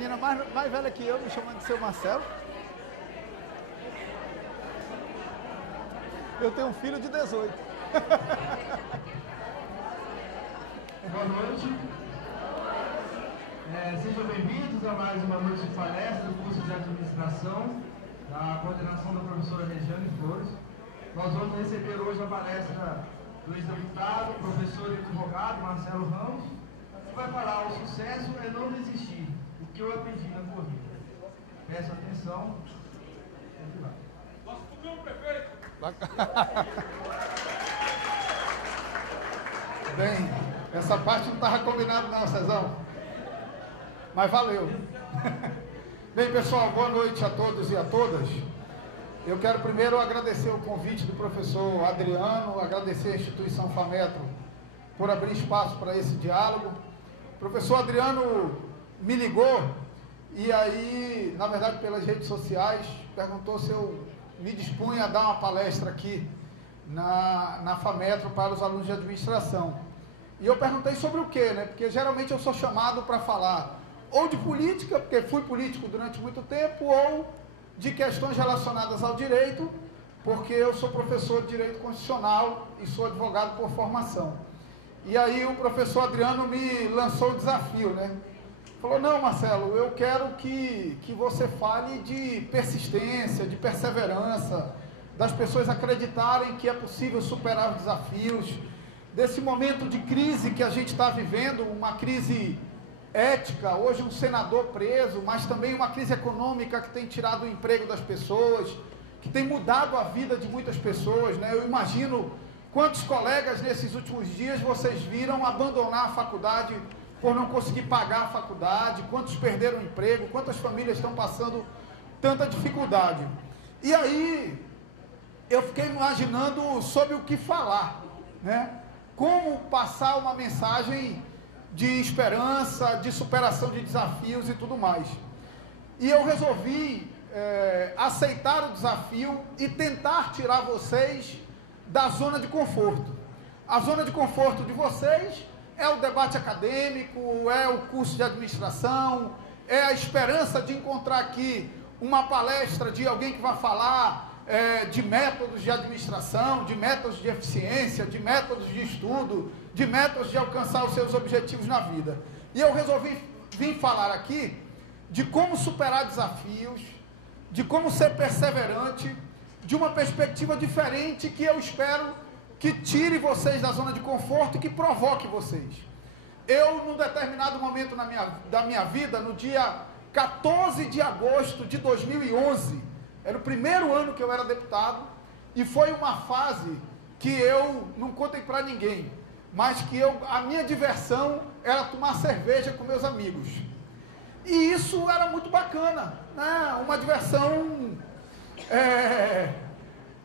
menina mais velha que eu, me chamando de seu Marcelo. Eu tenho um filho de 18. Boa noite. Sejam bem-vindos a mais uma noite de palestra do curso de administração da coordenação da professora Regiane Flores. Nós vamos receber hoje a palestra do ex-deputado, professor e advogado Marcelo Ramos, que vai falar: o sucesso é não desistir, o que eu aprendi na corrida. Peço atenção. Nosso futuro prefeito. Bem, essa parte não estava combinada não, Cezão. Mas valeu. Bem, pessoal, boa noite a todos e a todas. Eu quero primeiro agradecer o convite do professor Adriano, agradecer a instituição FAMetro por abrir espaço para esse diálogo. O professor Adriano me ligou e aí, na verdade, pelas redes sociais, perguntou se eu me dispunha a dar uma palestra aqui na FAMetro para os alunos de administração. E eu perguntei sobre o quê, né? Porque geralmente eu sou chamado para falar ou de política, porque fui político durante muito tempo, ou de questões relacionadas ao direito, porque eu sou professor de direito constitucional e sou advogado por formação. E aí o professor Adriano me lançou o desafio, né? Falou: não, Marcelo, eu quero que você fale de persistência, de perseverança, das pessoas acreditarem que é possível superar os desafios, desse momento de crise que a gente está vivendo, uma crise ética, hoje um senador preso, mas também uma crise econômica que tem tirado o emprego das pessoas, que tem mudado a vida de muitas pessoas, né? Eu imagino quantos colegas nesses últimos dias vocês viram abandonar a faculdade por não conseguir pagar a faculdade, quantos perderam o emprego, quantas famílias estão passando tanta dificuldade. E aí eu fiquei imaginando sobre o que falar, né? Como passar uma mensagem de esperança, de superação de desafios e tudo mais. E eu resolvi aceitar o desafio e tentar tirar vocês da zona de conforto. A zona de conforto de vocês é o debate acadêmico, é o curso de administração, é a esperança de encontrar aqui uma palestra de alguém que vai falar de métodos de administração, de métodos de eficiência, de métodos de estudo, de métodos de alcançar os seus objetivos na vida. E eu resolvi vir falar aqui de como superar desafios, de como ser perseverante, de uma perspectiva diferente que eu espero que tire vocês da zona de conforto e que provoque vocês. Eu, num determinado momento da minha vida, no dia 14 de agosto de 2011, era o primeiro ano que eu era deputado, e foi uma fase que eu não contei para ninguém, mas que a minha diversão era tomar cerveja com meus amigos. E isso era muito bacana, né? Uma diversão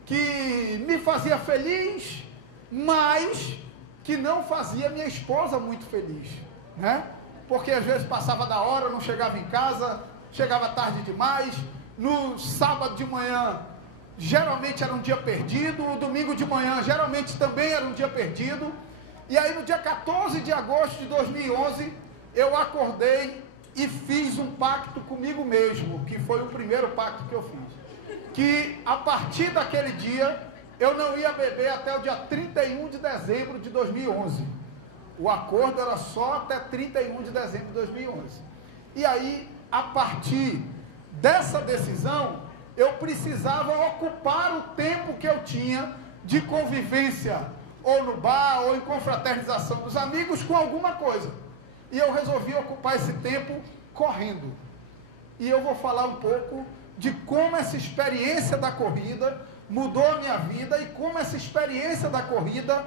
que me fazia feliz, mas que não fazia minha esposa muito feliz, né? Porque às vezes passava da hora, não chegava em casa, chegava tarde demais. No sábado de manhã, geralmente era um dia perdido, o domingo de manhã, geralmente também era um dia perdido. E aí, no dia 14 de agosto de 2011, eu acordei e fiz um pacto comigo mesmo, que foi o primeiro pacto que eu fiz. Que, a partir daquele dia, eu não ia beber até o dia 31 de dezembro de 2011. O acordo era só até 31 de dezembro de 2011. E aí, a partir dessa decisão, eu precisava ocupar o tempo que eu tinha de convivência, ou no bar, ou em confraternização dos amigos, com alguma coisa. E eu resolvi ocupar esse tempo correndo. E eu vou falar um pouco de como essa experiência da corrida mudou a minha vida e como essa experiência da corrida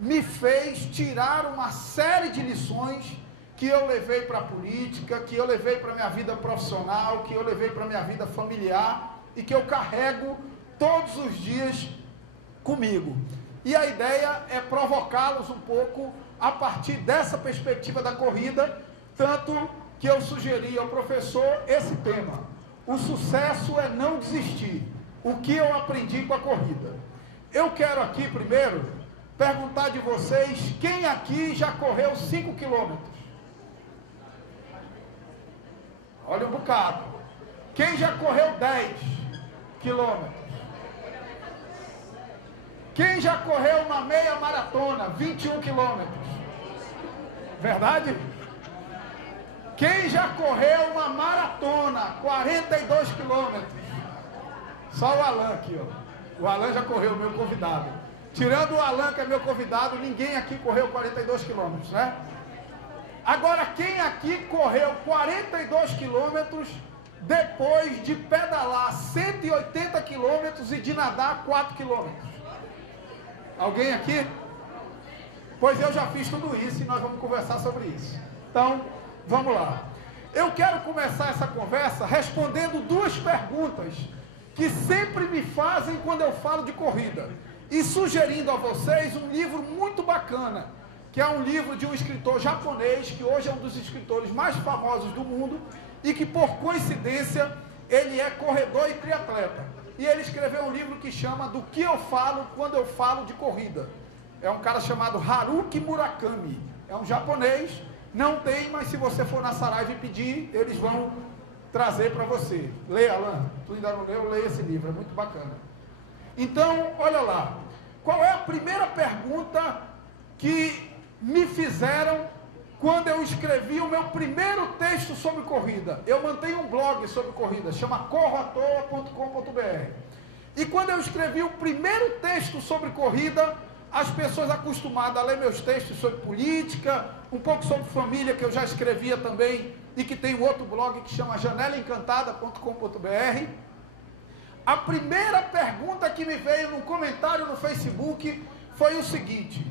me fez tirar uma série de lições que eu levei para a política, que eu levei para a minha vida profissional, que eu levei para a minha vida familiar e que eu carrego todos os dias comigo. E a ideia é provocá-los um pouco a partir dessa perspectiva da corrida, tanto que eu sugeri ao professor esse tema: o sucesso é não desistir. O que eu aprendi com a corrida? Eu quero aqui primeiro perguntar de vocês, quem aqui já correu 5 quilômetros? Olha um bocado. Quem já correu 10 quilômetros? Quem já correu uma meia maratona, 21 quilômetros? Verdade? Quem já correu uma maratona, 42 quilômetros? Só o Alan aqui, ó. O Alan já correu, meu convidado. Tirando o Alan, que é meu convidado, ninguém aqui correu 42 quilômetros, né? Agora, quem aqui correu 42 quilômetros depois de pedalar 180 quilômetros e de nadar 4 quilômetros? Alguém aqui? Pois eu já fiz tudo isso e nós vamos conversar sobre isso. Então, vamos lá. Eu quero começar essa conversa respondendo duas perguntas que sempre me fazem quando eu falo de corrida. E sugerindo a vocês um livro muito bacana, que é um livro de um escritor japonês, que hoje é um dos escritores mais famosos do mundo, e que por coincidência, ele é corredor e triatleta. E ele escreveu um livro que chama Do que eu falo quando eu falo de corrida. É um cara chamado Haruki Murakami. É um japonês, não tem, mas se você for na Saraiva e pedir, eles vão trazer para você. Leia, Alan, tu ainda não leu, leia esse livro, é muito bacana. Então, olha lá, qual é a primeira pergunta que me fizeram quando eu escrevi o meu primeiro texto sobre corrida? Eu mantenho um blog sobre corrida, chama corroatoa.com.br. E quando eu escrevi o primeiro texto sobre corrida, as pessoas acostumadas a ler meus textos sobre política, um pouco sobre família, que eu já escrevia também, e que tem um outro blog que chama janelaencantada.com.br. A primeira pergunta que me veio no comentário no Facebook foi o seguinte: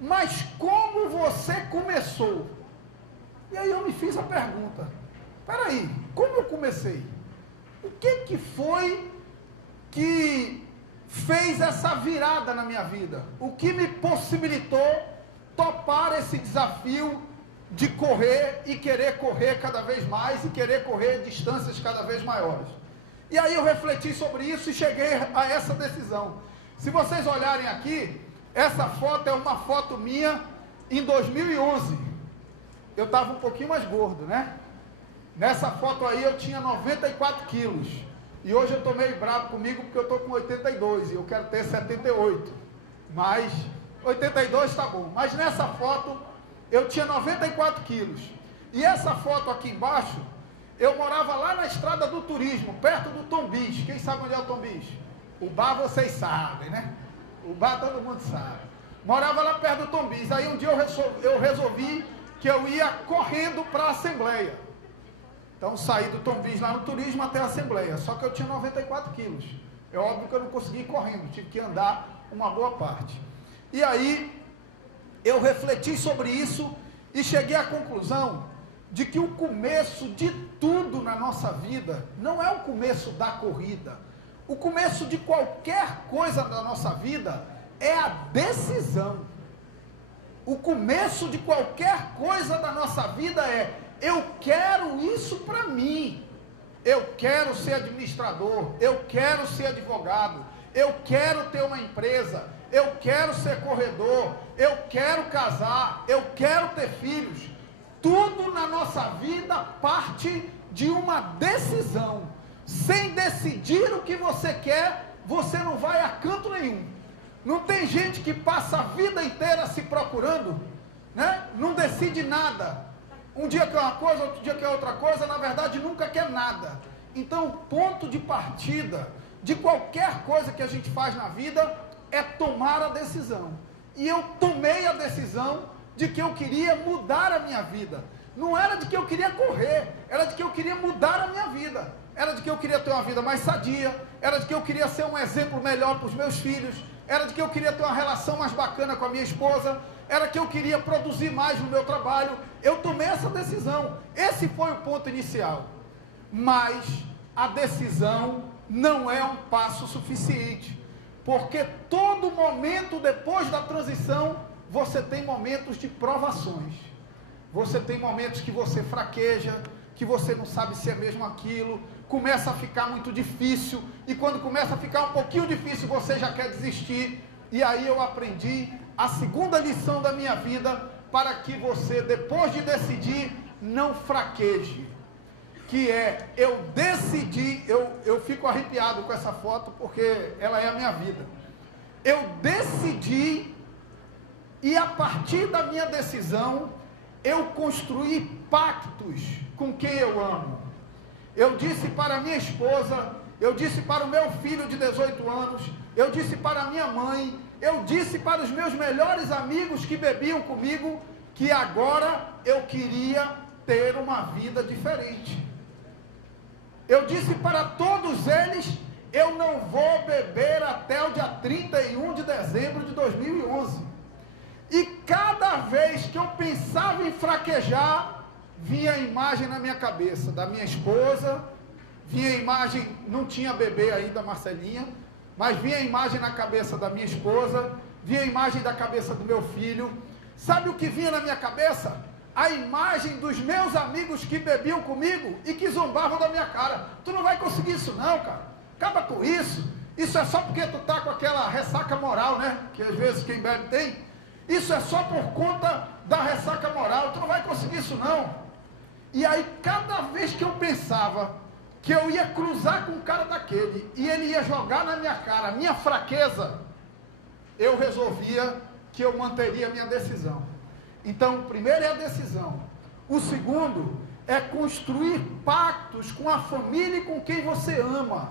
mas como você começou? E aí eu me fiz a pergunta: peraí, como eu comecei? O que foi que fez essa virada na minha vida? O que me possibilitou topar esse desafio de correr e querer correr cada vez mais e querer correr distâncias cada vez maiores? E aí eu refleti sobre isso e cheguei a essa decisão. Se vocês olharem aqui, essa foto é uma foto minha em 2011. Eu estava um pouquinho mais gordo, né? Nessa foto aí eu tinha 94 quilos. E hoje eu estou meio bravo comigo porque eu estou com 82 e eu quero ter 78. Mas 82 está bom. Mas nessa foto eu tinha 94 quilos. E essa foto aqui embaixo, eu morava lá na Estrada do Turismo, perto do Tombis. Quem sabe onde é o Tombis? O bar vocês sabem, né? O bar todo mundo sabe. Morava lá perto do Tombis. Aí um dia eu resolvi que eu ia correndo para a Assembleia. Então saí do Tombis lá no Turismo até a Assembleia. Só que eu tinha 94 quilos. É óbvio que eu não consegui ir correndo, tive que andar uma boa parte. E aí eu refleti sobre isso e cheguei à conclusão de que o começo de tudo na nossa vida não é o começo da corrida. O começo de qualquer coisa da nossa vida é a decisão. O começo de qualquer coisa da nossa vida é: eu quero isso para mim. Eu quero ser administrador, eu quero ser advogado, eu quero ter uma empresa, eu quero ser corredor, eu quero casar, eu quero ter filhos. Tudo na nossa vida parte de uma decisão. Sem decidir o que você quer, você não vai a canto nenhum. Não tem gente que passa a vida inteira se procurando, né? Não decide nada. Um dia quer uma coisa, outro dia quer outra coisa, na verdade nunca quer nada. Então o ponto de partida de qualquer coisa que a gente faz na vida é tomar a decisão. E eu tomei a decisão de que eu queria mudar a minha vida. Não era de que eu queria correr, era de que eu queria mudar a minha vida. Era de que eu queria ter uma vida mais sadia, era de que eu queria ser um exemplo melhor para os meus filhos, era de que eu queria ter uma relação mais bacana com a minha esposa, era que eu queria produzir mais no meu trabalho. Eu tomei essa decisão. Esse foi o ponto inicial. Mas a decisão não é um passo suficiente, porque todo momento depois da transição, você tem momentos de provações. Você tem momentos que você fraqueja, que você não sabe se é mesmo aquilo, começa a ficar muito difícil, e quando começa a ficar um pouquinho difícil, você já quer desistir. E aí eu aprendi a segunda lição da minha vida, para que você, depois de decidir, não fraqueje. que é, eu decidi, eu fico arrepiado com essa foto, porque ela é a minha vida. Eu decidi, e a partir da minha decisão, eu construí pactos com quem eu amo. Eu disse para a minha esposa, eu disse para o meu filho de 18 anos, eu disse para a minha mãe, eu disse para os meus melhores amigos que bebiam comigo, que agora eu queria ter uma vida diferente. Eu disse para todos eles, eu não vou beber até o dia 31 de dezembro de 2011. E cada vez que eu pensava em fraquejar, vinha a imagem na minha cabeça, da minha esposa, vinha a imagem, não tinha bebê ainda, Marcelinha, mas vinha a imagem na cabeça da minha esposa, vinha a imagem da cabeça do meu filho. Sabe o que vinha na minha cabeça? A imagem dos meus amigos que bebiam comigo e que zombavam da minha cara. Tu não vai conseguir isso não, cara. Acaba com isso. Isso é só porque tu tá com aquela ressaca moral, né? Que às vezes quem bebe tem. Isso é só por conta da ressaca moral. Tu não vai conseguir isso não. E aí cada vez que eu pensava que eu ia cruzar com um cara daquele e ele ia jogar na minha cara a minha fraqueza, eu resolvia que eu manteria a minha decisão. Então, o primeiro é a decisão. O segundo é construir pactos com a família e com quem você ama.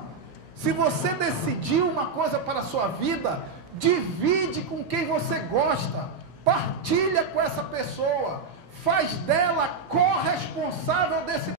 Se você decidiu uma coisa para a sua vida, divide com quem você gosta, partilha com essa pessoa, faz dela corresponsável desse